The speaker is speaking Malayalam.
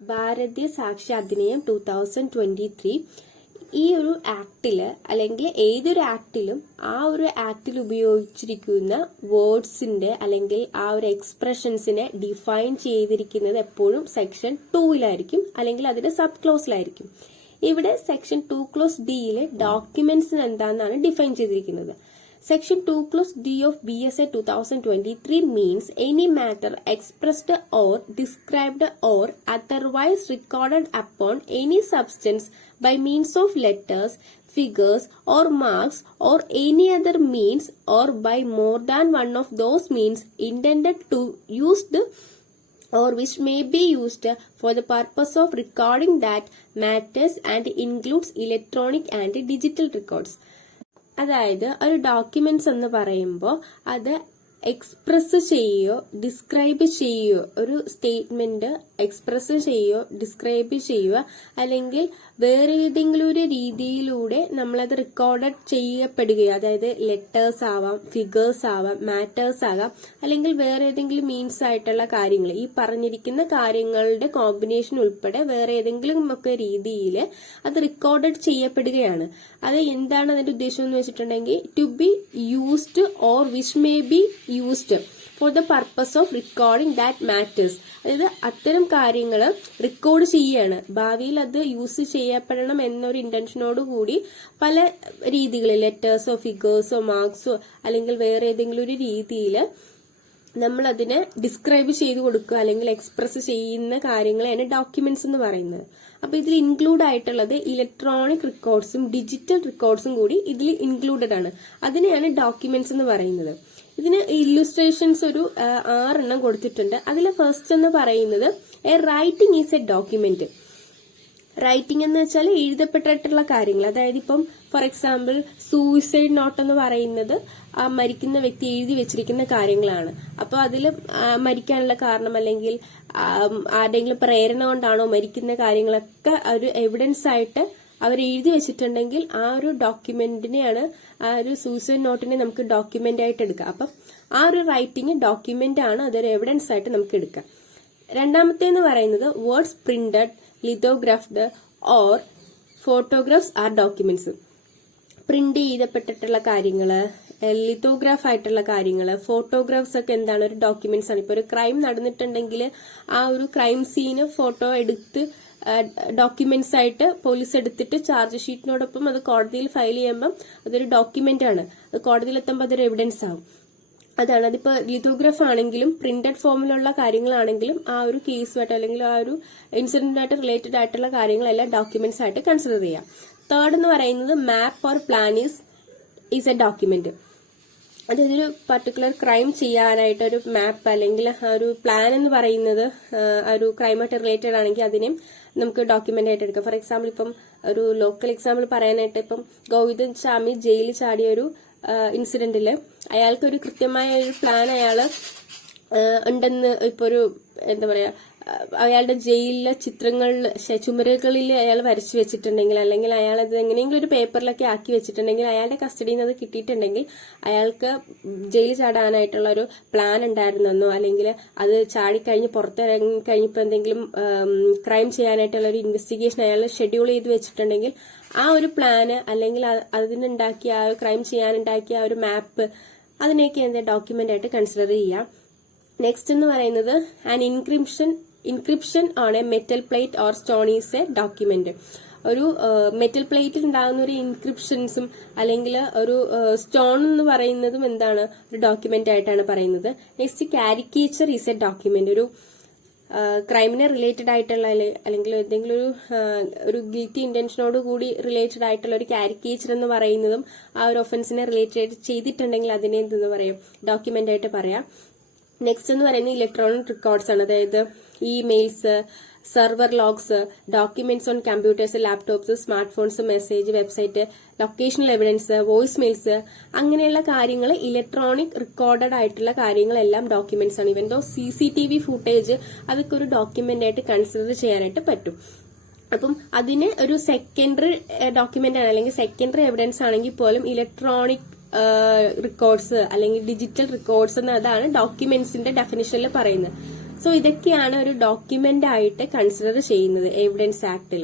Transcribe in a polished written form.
ഭാരതീയ സാക്ഷ്യ അധിനിയം 2023 ഈ ഒരു ആക്ടില് അല്ലെങ്കിൽ ഏതൊരു ആക്ടിലും ആ ഒരു ആക്ടിൽ ഉപയോഗിച്ചിരിക്കുന്ന വേർഡ്സിന്റെ അല്ലെങ്കിൽ ആ ഒരു എക്സ്പ്രഷൻസിനെ ഡിഫൈൻ ചെയ്തിരിക്കുന്നത് എപ്പോഴും സെക്ഷൻ 2-ലായിരിക്കും അല്ലെങ്കിൽ അതിന്റെ സബ് ക്ലോസിലായിരിക്കും. ഇവിടെ സെക്ഷൻ 2 ക്ലോസ് ഡിയിലെ ഡോക്യുമെന്റ്സിന് എന്താണെന്നാണ് ഡിഫൈൻ ചെയ്തിരിക്കുന്നത്. Section 2 Clause D of BSA 2023 means any matter expressed or described or otherwise recorded upon any substance by means of letters, figures or marks or any other means or by more than one of those means intended to used or which may be used for the purpose of recording that matters and includes electronic and digital records. അതായത് ഒരു ഡോക്യുമെന്റ്സ് എന്ന് പറയുമ്പോൾ അത് എക്സ്പ്രസ് ചെയ്യുകയോ ഡിസ്ക്രൈബ് ചെയ്യുകയോ ഒരു സ്റ്റേറ്റ്മെന്റ് എക്സ്പ്രസ് ചെയ്യുകയോ ഡിസ്ക്രൈബ് ചെയ്യുക അല്ലെങ്കിൽ വേറെ ഏതെങ്കിലും ഒരു രീതിയിലൂടെ നമ്മളത് റെക്കോർഡ് ചെയ്യപ്പെടുകയോ അതായത് ലെറ്റേഴ്സ് ആവാം, ഫിഗേഴ്സ് ആവാം, മാറ്റേഴ്സ് ആകാം, അല്ലെങ്കിൽ വേറെ ഏതെങ്കിലും മീൻസ് ആയിട്ടുള്ള കാര്യങ്ങൾ ഈ പറഞ്ഞിരിക്കുന്ന കാര്യങ്ങളുടെ കോമ്പിനേഷൻ ഉൾപ്പെടെ വേറെ ഏതെങ്കിലും ഒക്കെ രീതിയിൽ അത് റെക്കോർഡ് ചെയ്യപ്പെടുകയാണ്. അത് എന്താണ് അതിന്റെ ഉദ്ദേശം എന്ന് വെച്ചിട്ടുണ്ടെങ്കിൽ to be used or which may be used for the purpose of recording that matters. അതായത് അത്തരം കാര്യങ്ങൾ റെക്കോർഡ് ചെയ്യുകയാണ്, ഭാവിയിൽ അത് യൂസ് ചെയ്യപ്പെടണം എന്നൊരു ഇന്റൻഷനോട് കൂടി പല രീതികളിൽ ലെറ്റേഴ്സോ ഫിഗേഴ്സോ മാർക്സോ അല്ലെങ്കിൽ വേറെ ഏതെങ്കിലും ഒരു രീതിയിൽ നമ്മൾ അതിനെ ഡിസ്ക്രൈബ് ചെയ്ത് കൊടുക്കുക അല്ലെങ്കിൽ എക്സ്പ്രസ് ചെയ്യുന്ന കാര്യങ്ങളെയാണ് ഡോക്യുമെന്റ്സ് എന്ന് പറയുന്നത്. അപ്പൊ ഇതിൽ ഇൻക്ലൂഡ് ആയിട്ടുള്ളത് ഇലക്ട്രോണിക് റെക്കോർഡ്സും ഡിജിറ്റൽ റെക്കോർഡ്സും കൂടി ഇതിൽ ഇൻക്ലൂഡഡ് ആണ്. അതിനെയാണ് ഡോക്യുമെന്റ്സ് എന്ന് പറയുന്നത്. ഇതിന് ഇല്ലുസ്ട്രേഷൻസ് ഒരു 6 കൊടുത്തിട്ടുണ്ട്. അതിൽ ഫസ്റ്റ് എന്ന് പറയുന്നത് A writing is a document. Writing എന്ന് വെച്ചാൽ എഴുതപ്പെട്ടിട്ടുള്ള കാര്യങ്ങൾ, അതായത് ഇപ്പം ഫോർ എക്സാമ്പിൾ സൂയിസൈഡ് നോട്ട് എന്ന് പറയുന്നത് ആ മരിക്കുന്ന വ്യക്തി എഴുതി വെച്ചിരിക്കുന്ന കാര്യങ്ങളാണ്. അപ്പൊ അതിൽ മരിക്കാനുള്ള കാരണം അല്ലെങ്കിൽ ആരുടെയെങ്കിലും പ്രേരണ കൊണ്ടാണോ മരിക്കുന്ന കാര്യങ്ങളൊക്കെ ഒരു എവിഡൻസ് ആയിട്ട് അവർ എഴുതി വെച്ചിട്ടുണ്ടെങ്കിൽ ആ ഒരു ഡോക്യുമെന്റിനെയാണ്, ആ ഒരു സൂയിസൈഡ് നോട്ടിനെ നമുക്ക് ഡോക്യുമെന്റ് ആയിട്ട് എടുക്കാം. അപ്പം ആ ഒരു റൈറ്റിംഗ് ഡോക്യുമെന്റ് ആണ്, അതൊരു എവിഡൻസ് ആയിട്ട് നമുക്ക് എടുക്കാം. രണ്ടാമത്തേന്ന് പറയുന്നത് words printed, lithographed or photographs are documents. Print ചെയ്തപ്പെട്ടിട്ടുള്ള കാര്യങ്ങള്, ലിത്തോഗ്രാഫ് ആയിട്ടുള്ള കാര്യങ്ങള്, ഫോട്ടോഗ്രാഫ്സ് ഒക്കെ എന്താണ്, ഒരു ഡോക്യുമെന്റ്സ് ആണ്. ഇപ്പൊ ഒരു ക്രൈം നടന്നിട്ടുണ്ടെങ്കിൽ ആ ഒരു ക്രൈം സീന് ഫോട്ടോ എടുത്ത് ഡോക്യുമെന്റ്സ് ആയിട്ട് പോലീസ് എടുത്തിട്ട് ചാർജ് ഷീറ്റിനോടൊപ്പം അത് കോടതിയിൽ ഫയൽ ചെയ്യുമ്പം അതൊരു ഡോക്യുമെന്റ് ആണ്. അത് കോടതിയിൽ എത്തുമ്പോൾ അതൊരു എവിഡൻസ് ആവും. അതാണ്. അതിപ്പോ ലിത്തോഗ്രാഫ് ആണെങ്കിലും പ്രിന്റഡ് ഫോമിലുള്ള കാര്യങ്ങളാണെങ്കിലും ആ ഒരു കേസുമായിട്ട് അല്ലെങ്കിൽ ആ ഒരു ഇൻസിഡന്റുമായിട്ട് റിലേറ്റഡ് ആയിട്ടുള്ള കാര്യങ്ങളെല്ലാം ഡോക്യുമെന്റ്സ് ആയിട്ട് കൺസിഡർ ചെയ്യാം. തേർഡ് എന്ന് പറയുന്നത് map or plan is a document. അതായത് ഒരു പർട്ടിക്കുലർ ക്രൈം ചെയ്യാനായിട്ട് ഒരു മാപ്പ് അല്ലെങ്കിൽ ഒരു പ്ലാൻ എന്ന് പറയുന്നത് ഒരു ക്രൈമായിട്ട് റിലേറ്റഡ് ആണെങ്കിൽ അതിനെ നമുക്ക് ഡോക്യുമെന്റ് ആയിട്ട് എടുക്കാം. ഫോർ എക്സാമ്പിൾ ഇപ്പം ഒരു ലോക്കൽ എക്സാമ്പിൾ പറയാനായിട്ട് ഇപ്പം ഗോവിന്ദൻ സ്വാമി ജയിലിൽ ചാടിയ ഒരു ഇൻസിഡന്റില് അയാൾക്കൊരു കൃത്യമായ ഒരു പ്ലാൻ അയാള് ഉണ്ടെന്ന് ഇപ്പൊ ഒരു എന്താ പറയാ അയാളുടെ ജയിലിലെ ചിത്രങ്ങളിൽ ചുമരുകളിൽ അയാൾ വരച്ചു വെച്ചിട്ടുണ്ടെങ്കിൽ അല്ലെങ്കിൽ അയാൾ അത് എങ്ങനെയെങ്കിലും ഒരു പേപ്പറിലൊക്കെ ആക്കി വെച്ചിട്ടുണ്ടെങ്കിൽ അയാളുടെ കസ്റ്റഡിയിൽ നിന്ന് അത് കിട്ടിയിട്ടുണ്ടെങ്കിൽ അയാൾക്ക് ജയിൽ ചാടാനായിട്ടുള്ള ഒരു പ്ലാൻ ഉണ്ടായിരുന്നെന്നോ അല്ലെങ്കിൽ അത് ചാടിക്കഴിഞ്ഞ് പുറത്തിറങ്ങി കഴിഞ്ഞപ്പോൾ എന്തെങ്കിലും ക്രൈം ചെയ്യാനായിട്ടുള്ള ഒരു ഇൻവെസ്റ്റിഗേഷൻ അയാൾ ഷെഡ്യൂൾ ചെയ്ത് വെച്ചിട്ടുണ്ടെങ്കിൽ ആ ഒരു പ്ലാന് അല്ലെങ്കിൽ അതിനുണ്ടാക്കിയ ആ ക്രൈം ചെയ്യാനുണ്ടാക്കിയ ആ ഒരു മാപ്പ് അതിനെയൊക്കെ എന്താ ഡോക്യുമെന്റ് ആയിട്ട് കൺസിഡർ ചെയ്യാം. നെക്സ്റ്റ് എന്ന് പറയുന്നത് an encryption on A metal plate or stone is a document. ഒരു മെറ്റൽ പ്ലേറ്റിൽ ഉണ്ടാകുന്ന ഒരു ഇൻക്രിപ്ഷൻസും അല്ലെങ്കിൽ ഒരു സ്റ്റോൺ എന്ന് പറയുന്നതും എന്താണ് ഒരു ഡോക്യുമെന്റ് ആയിട്ടാണ് പറയുന്നത്. Next caricature is a document. ഒരു ക്രൈമിനെ റിലേറ്റഡ് ആയിട്ടുള്ള അല്ലെങ്കിൽ എന്തെങ്കിലും ഒരു ഗിൽറ്റി ഇന്റൻഷനോട് കൂടി റിലേറ്റഡ് ആയിട്ടുള്ള ഒരു കാരിക്കേച്ചർ എന്ന് പറയുന്നതും ആ ഒരു ഒഫൻസിനെ റിലേറ്റഡ് ചെയ്തിട്ടുണ്ടെങ്കിൽ അതിനെ എന്തെന്ന് പറയാം ഡോക്യുമെന്റ് ആയിട്ട് പറയാം. നെക്സ്റ്റ് എന്ന് പറയുന്നത് ഇലക്ട്രോണിക് റെക്കോർഡ്സ് ആണ്. അതായത് emails, server logs, documents on computers, laptops, smartphones, message, website, locational evidence, voice mails, അങ്ങനെയുള്ള കാര്യങ്ങൾ ഇലക്ട്രോണിക് റെക്കോർഡഡ് ആയിട്ടുള്ള കാര്യങ്ങളെല്ലാം ഡോക്യുമെന്റ്സ് ആണ്. ഇവൻ ദോ CCTV ഫുട്ടേജ് അതൊക്കെ ഒരു ഡോക്യുമെന്റ് ആയിട്ട് കൺസിഡർ ചെയ്യാനായിട്ട് പറ്റും. അപ്പം അതിന് ഒരു സെക്കൻഡറി ഡോക്യുമെന്റ് ആണ് അല്ലെങ്കിൽ സെക്കൻഡറി എവിഡൻസ് ആണെങ്കിൽ പോലും ഇലക്ട്രോണിക് റെക്കോർഡ്സ് അല്ലെങ്കിൽ ഡിജിറ്റൽ റെക്കോർഡ്സ് എന്നതാണ് ഡോക്യുമെന്റ്സിന്റെ ഡെഫിനിഷനിൽ പറയുന്നത്. സോ ഇതൊക്കെയാണ് ഒരു ഡോക്യുമെന്റ് ആയിട്ട് കൺസിഡർ ചെയ്യുന്നത് എവിഡൻസ് ആക്ടിൽ.